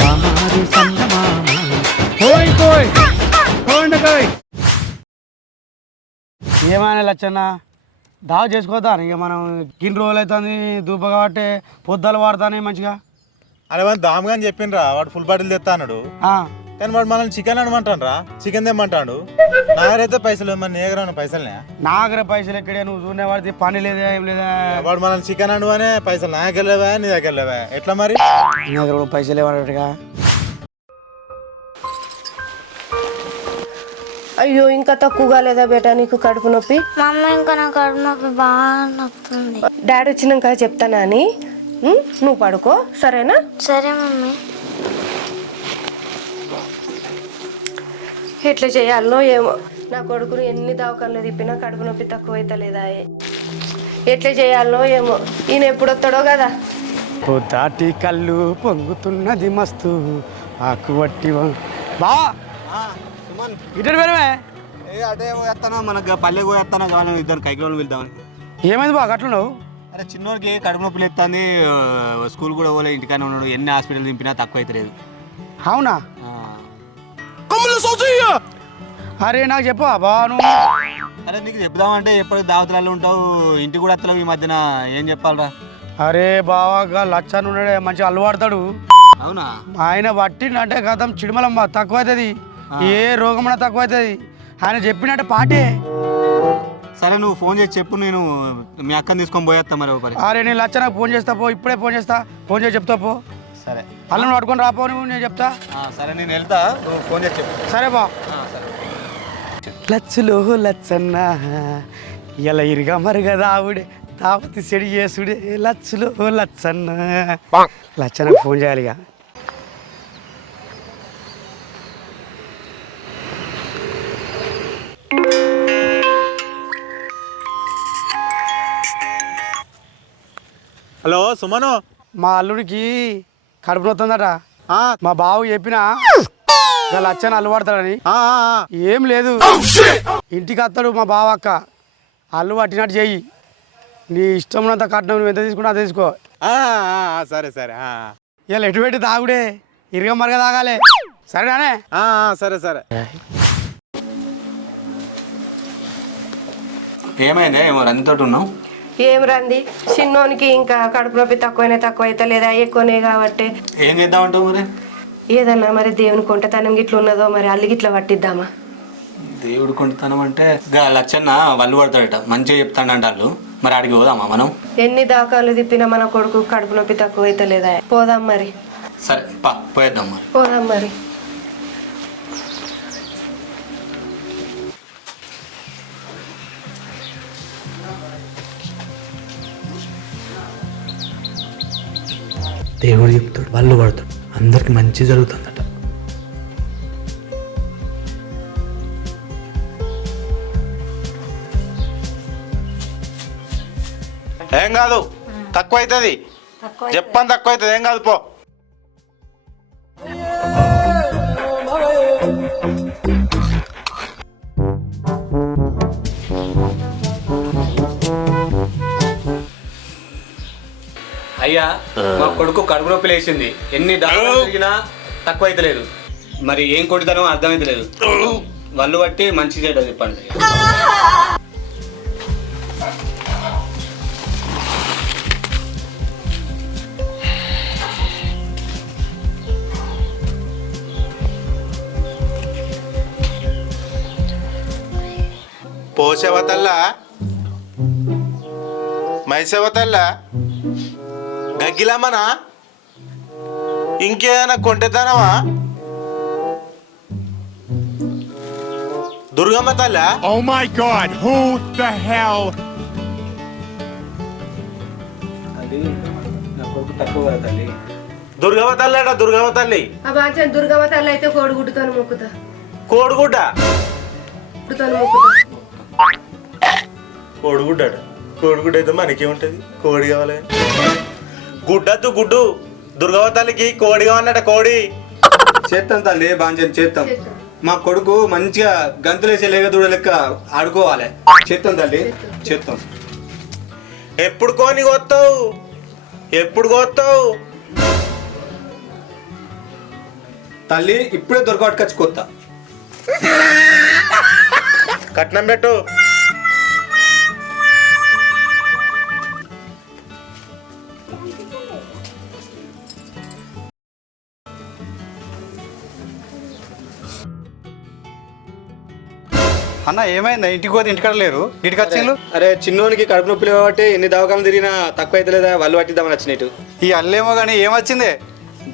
బామారి సందమామ ఏమైనా లచ్చన్న? దావ చేసుకోద్దా ఇక మనం గిన్ని రోజులు అవుతుంది దూప కాబట్టి పొద్దులు వాడతానే మంచిగా. అరే వాడు దామ్గా అని చెప్పిండ్రా. వాడు ఫుల్ బాటిల్ తెస్తా అన్నాడు ఆ, కానీ వాడు మనల్ని చికెన్ అనమంటాడు రా చికెన్ తెమ్మంటాడు. నాగరైతే పైసలు మన నీ దగ్గర ఉన్న పైసలనే నా దగ్గర పైసలు ఎక్కడే? నువ్వు చూడే వాడితే పని లేదా ఏం లేదా? వాడు మనల్ని చికెన్ అను అనే పైసలు నా దగ్గర లేవా నీ దగ్గర లేవా? ఎట్లా మరి? నీ దగ్గర కూడా పైసలు ఇవ్వనట్టుగా అయ్యో ఇంకా తక్కువగా లేదా బేటా నీకు కడుపు నొప్పి? మా అమ్మ ఇంకా నా కడుపు నొప్పి బాగా డాడీ వచ్చినాక చెప్తానా అని? నువ్వు పడుకో సరేనా? సరే మమ్మీ. ఎట్లా చేయాలనో ఏమో. నా కొడుకుని ఎన్ని దవాఖానలు తిప్పినా కడుపు నొప్పి తక్కువ అయితే లేదా ఎట్లా చేయాలనో ఏమో. ఈయన ఎప్పుడు వస్తాడో కదా పొద్దాటి కళ్ళు పొంగుతున్నది మస్తు. ఆకు వట్టి బా! ఇటు వెళ్ళమే ఏ అటే పోయేస్తానా మనకు పల్లె పోయేస్తానా కావాలి ఇద్దరు కైకిలో వెళ్దామని ఏమైంది బా అట్లున్నావు? అరే చిన్నోడికి కడుపు నొప్పి లేస్తుంది స్కూల్ కూడా పోలే ఇంటికానే ఉన్నాడు. ఎన్ని హాస్పిటల్ దింపినా తక్కువ అయితే అవునా అరే నాకు చెప్పు బా నువ్వు అరే నీకు చెప్దామంటే ఎప్పటికి దావతులలో ఉంటావు ఇంటికి కూడా వస్తలేవు ఈ మధ్యన ఏం చెప్పాలరా? అరే బావాగా లచ్చని ఉన్నాడే మంచిగా అలవాడతాడు అవునా? ఆయన పట్టిండంటే కథం చిడిమలమ్మ తక్కువ అవుతుంది ఏ రోగమన్నా తక్కువ అవుతుంది ఆయన చెప్పినట్టు పాటే. సరే నువ్వు ఫోన్ చేసి చెప్పు నేను మీ అక్కని తీసుకొని పోయేస్తా మరి ఒకరి అరే నేను లచ్చ నాకు ఫోన్ చేస్తా పో ఇప్పుడే ఫోన్ చేస్తా. ఫోన్ చేసి చెప్తా పో. సరే. అల్లం పట్టుకొని రాపో నువ్వు నేను చెప్తా? ఆ, సరే నేను వెళ్తా. ఫోన్ చేసి చెప్పు. సరే బా ఆ, సరే. లచ్చులో లచ్చన్న ఇలా ఇరుగా మరుగా దావుడే తాపతి సెడి చేసుడే లచ్చులో లచ్చన్న. లచ్చన్న ఫోన్ చేయాలి ఇక. హలో సుమను. మా అల్లుడికి కడుపు నొత్తుందట మా బావు చెప్పినా ఇక లచ్చన్న అల్లు పడతాడని ఆ, ఆ, ఏం లేదు. ఇంటికి వస్తాడు మా బావ అక్క. అల్లు పట్టినట్టు చెయ్యి. నీ ఇష్టం ఉన్నంత కట్నం నువ్వు ఎంత తీసుకుంటా అది తీసుకో. ఆ, ఆ, ఆ, సరే సరే ఆ, ఇలా ఎటు పెట్టి తాగుడే? ఇరుగ మరగ తాగాలి. సరేనానే? ఆ, ఆ, సరే సరే. ఏమైంది? ఏమో రందితోటి ఉన్నావు? ఏం రంది చిన్నోనికి ఇంకా కడుపు నొప్పి తక్కువైనా తక్కువ అయితే లేదా ఎక్కువనే కాబట్టి. ఏం చేద్దామంటావు మరి? ఏదన్నా మరి దేవుని కొంటతనం గిట్ల ఉన్నదో మరి అల్లి గిట్ల పట్టిద్దామా? దేవుడు కొంటుతానం అంటే గా లచ్చన్న వాళ్ళు పడతాడట. మంచిగా చెప్తాడంట వాళ్ళు మరి ఆడికి పోదామా మనం? ఎన్ని దాకాలు తిప్పినా మన కొడుకు కడుపు నొప్పి తక్కువ అయితే లేదా? పోదాం మరి. సరే పా పోయేద్దాం మరి. పోదాం మరి. దేవుడు చెప్తాడు వాళ్ళు పడతాడు అందరికి మంచి జరుగుతుందట. ఏం కాదు తక్కువ అవుతుంది చెప్పని తక్కువ అవుతుంది ఏం కాదు పో. అయ్యా మా కొడుకు కడుపు నొప్పి లేచింది. ఎన్ని డాక్టర్లు తిరిగినా తక్కువ అయితే లేదు. మరి ఏం కొడుతానో అర్థమైతే లేదు. వాళ్ళు బట్టి మంచి చేయడం చెప్పండి. పోసేవతల్లా మైసేవతల్లా గగ్గిలమ్మనా? ఇంకేమైనా కొంటెతానవా దుర్గమ్మ తల్లా? Oh my god, who the hell? Durgamma తల్లి అట దుర్గమ్మ తల్లి. ఆ బాగా దుర్గమ్మ తల్లి అయితే కోడిగుడ్డుతో మొక్కుతా. కోడిగుడ్డ మొక్కుతా. కోడిగుడ్డ కోడిగుడ్డ అయితే మనకేముంటది? కోడి కావాలి. గుడ్డద్దు గుడ్డు. దుర్గమ్మ తల్లికి కోడి కావాలన్నట కోడి. చేస్తాం తల్లి బాగా చేస్తాం మా కొడుకు మంచిగా గంతులేసే లేక దూడ లెక్క ఆడుకోవాలి. చేస్తాం తల్లి చేస్తాం ఎప్పుడు కోని కొత్తావు? ఎప్పుడు కొత్తావు? తల్లి ఇప్పుడే దొరకట్టుకొచ్చి కొత్త. కట్నం పెట్టు. అన్న ఏమైందా? ఇంటికి పోతే ఇంటికాడ లేరు? ఇంటికి వచ్చిండ్రు? అరే చిన్నోనికి కడుపు నొప్పులు కాబట్టి ఎన్ని దవాఖాలు తిరిగినా తక్కువ అయితే లేదా వాళ్ళు పట్టిద్దామని వచ్చినట్టు. ఈ అల్లేమో కానీ ఏమొచ్చిందే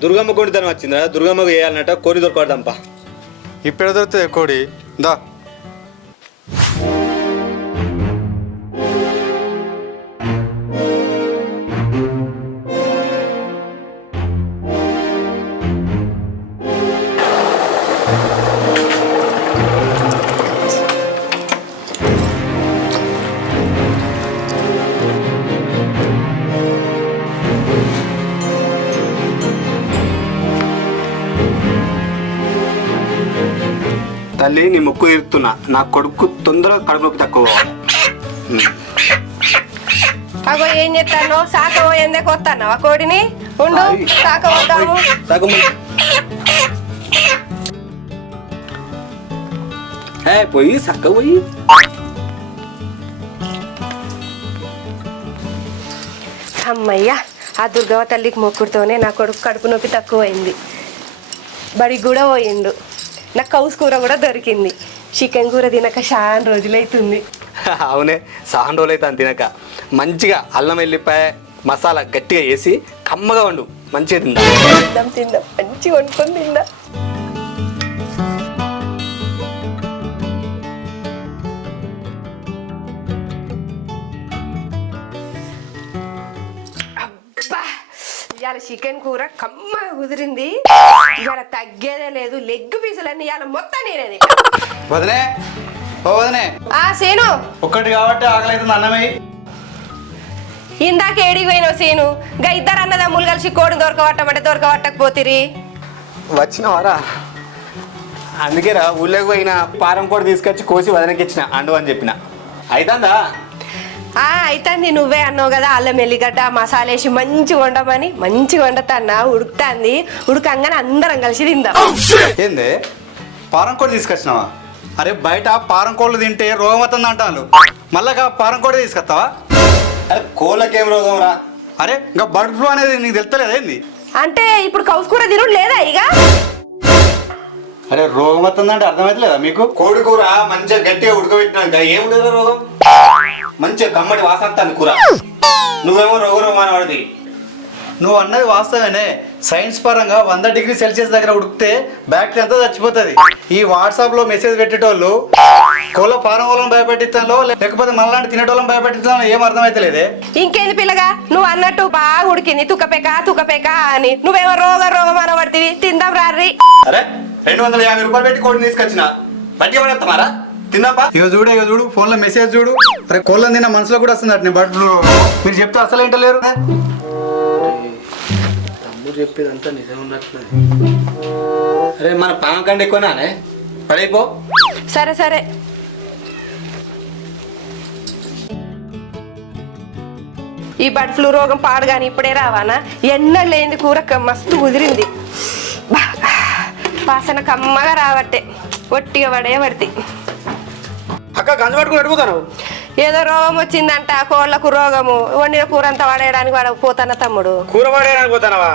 దుర్గమ్మ కొనితనం వచ్చిందా దుర్గమ్మకు వేయాలన్నట్ట కోరి దొరకడదాంపా ఇప్పుడు దొరుకుతుంది కోడి? దా. తల్లి నీ ముక్కు తీరుతున్నా. నా కొడుకు తొందరగా కడుపు నొప్పి తక్కువ అగో ఏం చెప్తాను సాక పోయేందుకు వస్తాను ఆ కోడిని? ఉండు సాక వద్దాము సగం ఏ పోయి. సక్క పోయి. అమ్మయ్యా ఆ దుర్గవ తల్లికి మొక్కుడుతోనే నా కొడుకు కడుపు నొప్పి తక్కువైంది. బడికి కూడా పోయిండు. నాకు కౌసు కూర కూడా దొరికింది. చికెన్ కూర తినక చాలా రోజులైతుంది. అవునే సహన్ రోజులు అయితే తినక. మంచిగా అల్లం వెల్లిపాయ మసాలా గట్టిగా వేసి కమ్మగా వండు. మంచిగా తిందా. తిందాం తిందాం. మంచిగా వండుకొని తిందా. చికెన్ కూర కమ్మగా కుదిరింది. ఇవాళ తగ్గేదే లేదు. లెగ్ పీసులన్నీ ఇవాళ మొత్తం నేనేది. వదనే ఓ వదనే. ఆ సేను. ఒక్కటి కాబట్టి ఆకలైతుంది అన్నమే ఇందాక ఏడికి పోయినావు సీను. గా ఇద్దరు అన్నదమ్ములు కలిసి కోడిని దొరకబట్టమంటే దొరకబట్టకపోతిరి. వచ్చినవారా? అందుకేరా ఊళ్ళోకి పోయిన పారం కూడా తీసుకొచ్చి కోసి వదనకి ఇచ్చిన అండు అని చెప్పిన. అయితందా? ఆ అయితంది నువ్వే అన్నావు కదా అల్లం ఎల్లిగడ్డ మసాలా వేసి మంచిగా వండమని. మంచిగా వండుతాన్నా ఉడుకుతాంది. ఉడకంగానే అందరం కలిసి తిందాం. ఏంది? పారం కోడి తీసుకొచ్చినావా? అరే బయట పారం కోళ్ళు తింటే రోగం వస్తుంది అంటాను మళ్ళా పారం కోడి తీసుకొస్తావా? అరే కోళ్ళకేం రోగం రా? అరే ఇంకా బర్డ్ ఫ్లూ అనేది నీకు తెలుస్తలేదు ఏంది? అంటే ఇప్పుడు కౌసు కూర తినుడు లేదా ఇక? అరే రోగం వస్తుందంటే అర్థమవుతలేదా మీకు? కోడి కూర మంచిగా గట్టిగా ఉడకబెట్టినాక ఏముండదు రోగం? మంచిగా కమ్మటి వస్తుంది కూర. నువ్వేమో రోగ రోగం పడింది నువ్వు అన్నది వాస్తవమే. సైన్స్ పరంగా వంద డిగ్రీ సెల్సియస్ దగ్గర ఉడికితే బ్యాక్టీరియా అంతా చచ్చిపోతుంది. ఈ వాట్సాప్లో మెసేజ్ పెట్టేటోళ్ళు కోళ్ళ పారం వాళ్ళని భయపెట్టిస్తాలో లేకపోతే మనలాంటి తినేటోళ్ళని భయపెట్టిస్తాలో ఏం అర్థమైతలేదే? ఇంకేంది పిల్లగా? నువ్వు అన్నట్టు బాగా ఉడికింది. తుక్కపేక తుక్కపేక అని. నువ్వేమో రోగ రోగం అనబడితివి తిందాం రారి అరే రెండు వందల యాభై రూపాయలు పెట్టి కోడిని తీసుకొచ్చిన. బట్టి పడేస్తామారా తిందాపా ఇక చూడు ఇక చూడు ఫోన్లో మెసేజ్ చూడు. అరే కోళ్ళని తిన్న మనసులో కూడా వస్తుంది అట్నే బట్ మీరు చెప్తే అసలు ఏంటలేరు చెప్పేదంతా నిజం ఉన్నట్లుంది అరే మన పాము కంటే ఎక్కువనానే పడైపో సరే సరే. ఈ బర్డ్ ఫ్లూ రోగం పాడు కానీ ఇప్పుడే రావానా? ఎన్నడూ లేని కూర మస్తు కుదిరింది బా, వాసన కమ్మగా రావట్టే. ఒట్టిగా పడే పడితే అక్క గంజ పట్టుకుని అడుగుతాను ఏదో రోగం వచ్చిందంట కోళ్ళకు రోగము. వండిన కూర అంతా పడేయడానికి వాడ పోతాన తమ్ముడు. కూర పడేయడానికి పోతానవా?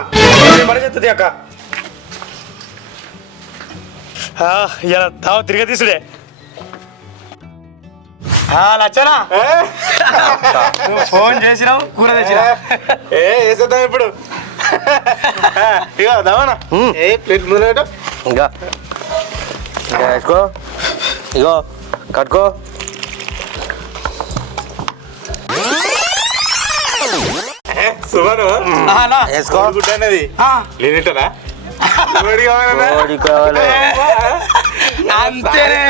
పరిస్థితి అక్క. ఇలా తావు లచ్చనా? ఫోన్ చేసినావు కూర తెచ్చినా? ఏ వేసేద్దాం ఇప్పుడు? ఇక దావనా. ఏ ప్లేట్ ముందు ఇంకా ఇంకా వేసుకో ఇగో. కట్టుకో. సుమారు? వేసుకో. గుడ్డ అనేది. లేనిటనా కోడి కావాలన్నా కోడి కావాలి. అంతేనే.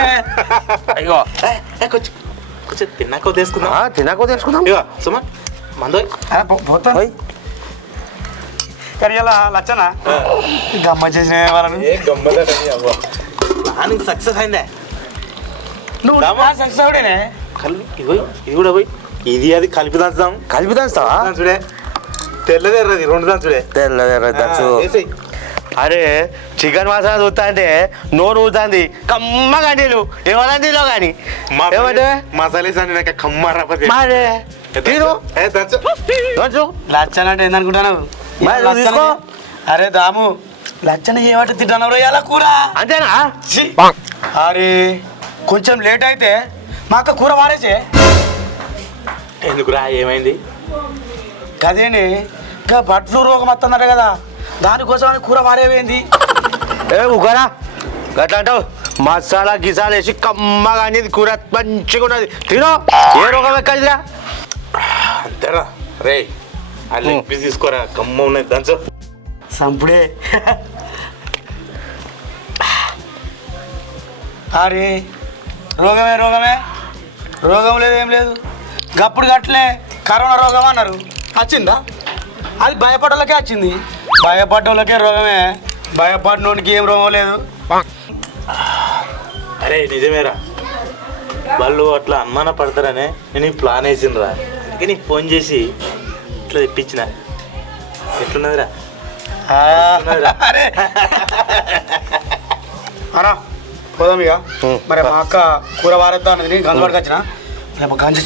ఇగో. కొంచెం కొంచెం తిన్నాక తీసుకుందాం తిన్నాకో తెలుసుకుందాం ఇక సుమన్ మందో. పోతాను. కానీ ఇలా లచ్చనా? గమ్మ చేసిన వాళ్ళను. సక్సెస్ అయిందే. నువ్వు రామా. సక్సెస్ అవుడేనే కలిపి ఇది పోయి ఇది కూడా పోయి. ఇది అది కలిపి దంచుదాం. కలిపి దంచుతావా? దంచుడే. తెల్లదేర్రది రెండు దంచుడే. తెల్లదేరా దంచు. అరే చికెన్ మసాలా చూస్తా అంటే నోరు ఊతుంది కమ్మగా నీళ్ళు ఏమన్నా కానీ ఏమంటే మసాలా వేసి నాకు కమ్మ మారే తిను ఏ, దంచు. దంచు. లచ్చన అంటే ఏందనుకుంటున్నావు. అరే దాము. లచ్చన ఏమంటే తింటున్నావు రొయ్యాల కూర? అంతేనా! అరే. కొంచెం లేట్ అయితే మా అక్క కూర వాడేసే. ఎందుకురా ఏమైంది? కదేని ఇంకా బర్డ్ ఫ్లూ రోగం వస్తుందట కదా. దానికోసం అని కూర వాడేవేంది ఏ ఉగరా గట్లా అంటావు మసాలా గిసాలు వేసి కమ్మగా అనేది కూర మంచిగా ఉన్నది. తిను. ఏ రోగం ఎక్కడిదిరా? అంతేరా. రే పీస్ తీసుకోరా. కమ్మ ఉన్నది దంచు. సంపుడే. అరే రోగమే రోగమే. రోగం లేదు ఏం లేదు. గప్పుడు గట్లే కరోనా రోగం అన్నారు. వచ్చిందా? అది భయపడ్డోళ్ళకే వచ్చింది. భయపడ్డోళ్ళకే రోగమే. భయపడినోనికి ఏం రోగం లేదు. అరే నిజమేరా. వాళ్ళు అట్లా అనుమాన పడతారనే నేను ఈ ప్లాన్ వేసిండ్రా. అందుకే నీకు ఫోన్ చేసి ఇట్లా తెప్పించిన. ఎట్లున్నదిరా? అరే. అరా. పోదాం ఇక. మరి మా అక్క కూర వారేద్దాం అనేది నేను గంజు పట్టుకొచ్చిన. రేపు గంజి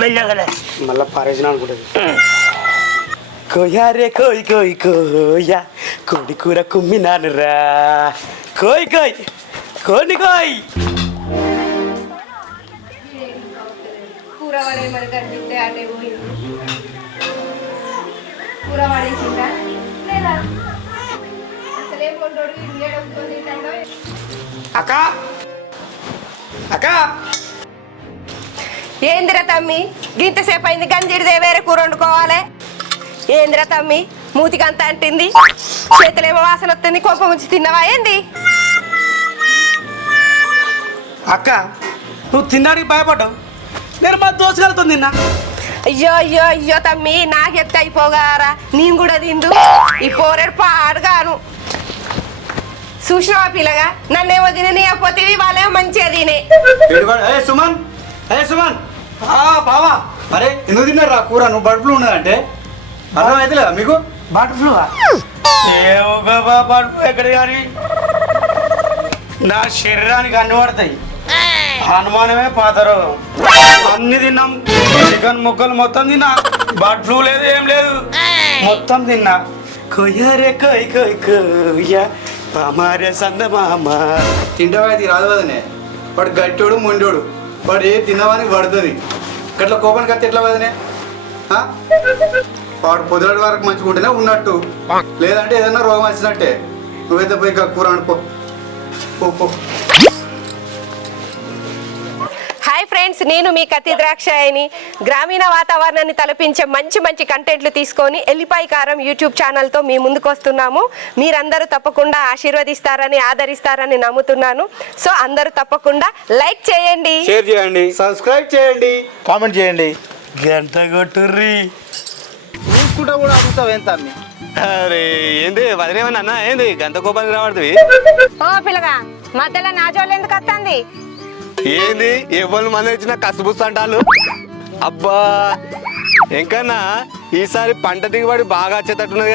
మెల్లగలే. మళ్ళీ పారేసిన అనుకుంటుంది. కోయా రే కోయ్ కోయ్ కోయా. కోడి కూర కుమ్మినాను రా. కోయ్ కోయ్. కోడి కోయ్. కూర పడేయమని కనిపిస్తే అటే పోయింది. కూర పడేసిందా లేదా? అసలే కొండోడు ఇండియాలో తింటాడో? అక్క! అక్క! ఏందిరా తమ్మి? గింతసేపు అయింది గంజిడిదే వేరే కూర వండుకోవాలి? ఏందిరా తమ్మి? మూతికంత అంటింది? చేతులేమో వాసన వస్తుంది కొంప ముంచి తిన్నవా ఏంది? అక్క నువ్వు తినడానికి భయపడ్డావు. నేను మా దోసగాలతో తిన్నా. అయ్యో అయ్యో అయ్యో తమ్మి నాకు ఎత్త అయిపోగారా నేను కూడా తిందు. ఈ పోరేడు పాడుగాను చూసినావా పిల్లగా? నన్నేమో తిననీయకపోతే వాళ్ళేమో మంచిగా తినే. ఏ సుమన్? ఏ సుమన్? ఆ, బావా. అరే ఎందుకు తిన్నారా కూర? నువ్వు బర్డ్ ఫ్లూ ఉన్నదంటే. అర్థం అయితే లేదా మీకు? బర్డ్ ఫ్లూ బర్డ్ ఫ్లూ ఎక్కడ కానీ? నా శరీరానికి అన్ని పడతాయి. అనుమానమే పాతరు అన్ని తిన్నాం. చికెన్ ముక్కలు మొత్తం తిన్నా. బర్డ్ ఫ్లూ లేదు ఏం లేదు. మొత్తం తిన్నా. కొయ్యరే కొయ్ కొయ్ కొయ్య. మామారే సంద మామ. తింటావా అది రాదు కదనే వాడు గట్టోడు మొండోడు. వాడు ఏ తిన్నావానికి పడుతుంది. గట్ల కోపానికి కత్తి ఎట్లా వదనే? వాడు పొద్దుటి వరకు మంచిగా ఉంటేనే ఉన్నట్టు. లేదంటే ఏదైనా రోగం వచ్చినట్టే. నువ్వైతే పోయి కూర అనుకో పో పో. హాయ్ ఫ్రెండ్స్ నేను మీ కత్తి ద్రాక్షాయని గ్రామీణ వాతావరణాన్ని తలపించే మంచి మంచి కంటెంట్లు తీసుకొని ఎల్లిపాయ కారం యూట్యూబ్ ఛానల్తో మీ ముందుకు వస్తున్నాము. మీరందరూ తప్పకుండా ఆశీర్వదిస్తారని ఆదరిస్తారని నమ్ముతున్నాను. సో అందరూ తప్పకుండా లైక్ చేయండి. షేర్ చేయండి. సబ్స్క్రైబ్ చేయండి. కామెంట్ చేయండి. గంట కొట్టుర్రి. చూసుకుంటా కూడా అడుగుతావు ఎంత అమ్మి అరే ఏంది? వదిలేమన్నా అన్న? ఏంది? గంత కోపానికి రావడుతుంది ఓ పిల్లగా మధ్యలో నా జోలు ఎందుకు వస్తుంది? ఏంది? ఎవరు మన వచ్చినా కసుబుస్ అంటారు అబ్బా! ఇంకన్నా ఈసారి పంట దిగుబడి బాగా వచ్చేటట్టున్నది